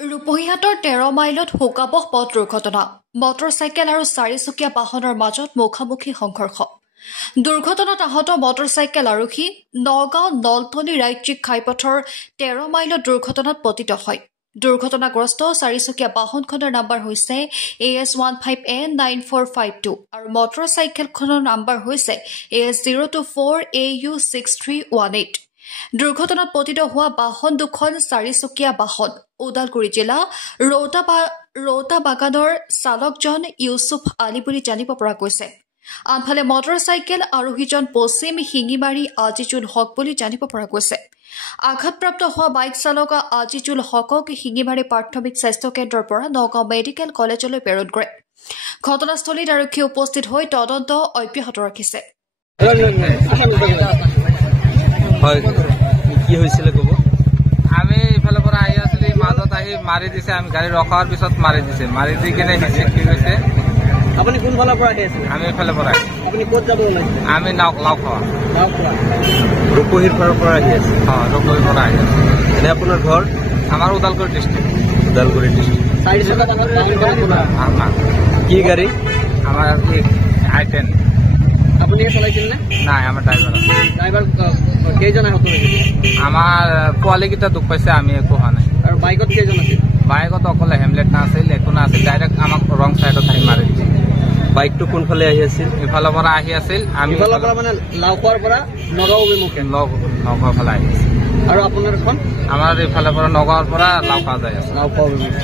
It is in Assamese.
ৰূপহীহাটৰ 13 মাইলত শোকাবহ পথ দুৰ্ঘটনা মটৰচাইকেল আৰু চাৰিচকীয়া বাহনৰ মাজত মুখামুখি সংঘৰ্ষ দুৰ্ঘটনাত আহত মটৰচাইকেল আৰোহী নগাঁও নলতলি ৰাজ্যিক ঘাইপথৰ 13 মাইলত দুৰ্ঘটনাত পতিত হয় দুৰ্ঘটনাগ্ৰস্ত চাৰিচকীয়া বাহনখনৰ নম্বৰ হৈছে AS15N9452 আৰু মটৰচাইকেলখনৰ নম্বৰ হৈছে AS024AU6318 দুৰ্ঘটনাত পতিত হোৱা বাহন দুখন চাৰিচকীয়া বাহন ওদালগুৰি জিলা ৰৌতা বাগানৰ চালকজন ইউসুফ আলী বুলি জানিব পৰা গৈছে আনফালে মটৰচাইকেল আৰোহীজন পশ্চিম হিঙিমাৰী আজিজুল হক বুলি জানিব পৰা গৈছে আঘাতপ্ৰাপ্ত হোৱা বাইক চালক আজিজুল হকক হিঙিমাৰী প্ৰাথমিক স্বাস্থ্য কেন্দ্ৰৰ পৰা নগাঁও মেডিকেল কলেজলৈ প্ৰেৰণ কৰে ঘটনাস্থলীত আৰক্ষী উপস্থিত হৈ তদন্ত অব্যাহত ৰাখিছে হয় কি হৈছিল কব আমি ইফালে পৰা আহি আছিলো মাজত আহি মাৰি দিছে আমি গাড়ী ৰখাৰ পিছত মাৰি দিছে মাৰি দি কিনে কি হৈছে আপুনি কোন ফালৰ পৰা আহি আছিল আমি ইফালে পৰা আপুনি ক'ত যাব ওলাইছিল আমি লাওখোৱা ৰূপহীৰ ফালৰ পৰা আহি আছে ৰূপহীৰ পৰা আহি আছে এনে আপোনাৰ ঘৰ আমাৰ ওদালগুৰি ডিষ্ট্ৰিক্ট কি গাড়ী আমাৰ I10 আপুনি চলাইছিল নে নাই আমাৰ ড্ৰাইভাৰ কেইজন আহত হৈছিল আমাৰ পোৱালীকেইটা দুখ পাইছে আমি একো হোৱা নাই আৰু বাইকত কেইজন আছিল বাইকত অকলে হেমলেট নাছিল একো নাছিল ডাইৰেক্ট আমাক ৰং চাইডত আহি মাৰি দিছে বাইকটো কোনফালে আহি আছিল ইফালৰ পৰা আহি আছিল আমি ইফালৰ পৰা মানে লাওখোৱাৰ পৰা নগাঁও অভিমুখে নগাঁও ফালে আহি আছে আৰু আপোনাৰখন আমাৰ ইফালৰ পৰা নগাঁৱৰ পৰা লাওখোৱা যাই আছে লাওখোৱা অভিমুখে